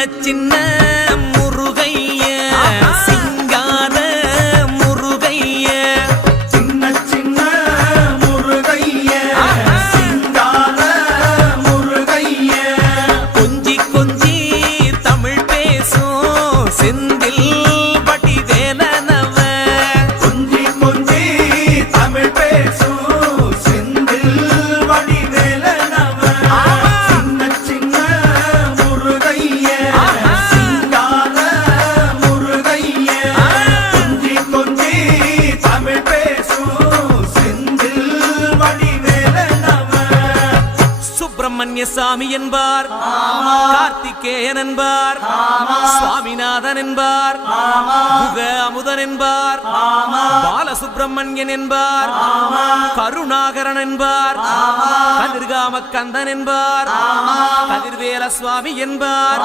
சின்ன முருகைய சிங்கார முருகைய சின்ன சின்ன முருகைய சிங்கார முருகைய கொஞ்சி கொஞ்சி தமிழ் பேசும் செந்தில் வடிவேலனவ கொஞ்சி கொஞ்சி தமிழ் பேசும் செந்தில் வடிவேலனவ சின்ன சின்ன முருகைய சிங்கார முருகைய கொஞ்சி கொஞ்சி தமிழ் பேசும் செந்தில் வடிவேலனவ சுப்பிரமணிய சாமி என்பார், கார்த்திகேயன் என்பார், சுவாமிநாதன் என்பார், முக அமுதன் என்பார், பாலசுப்பிரமணியன் என்பார், கருணாகரன் என்பார், கதிர்காம கந்தன் என்பார், கதிர்வேல சுவாமி என்பார்.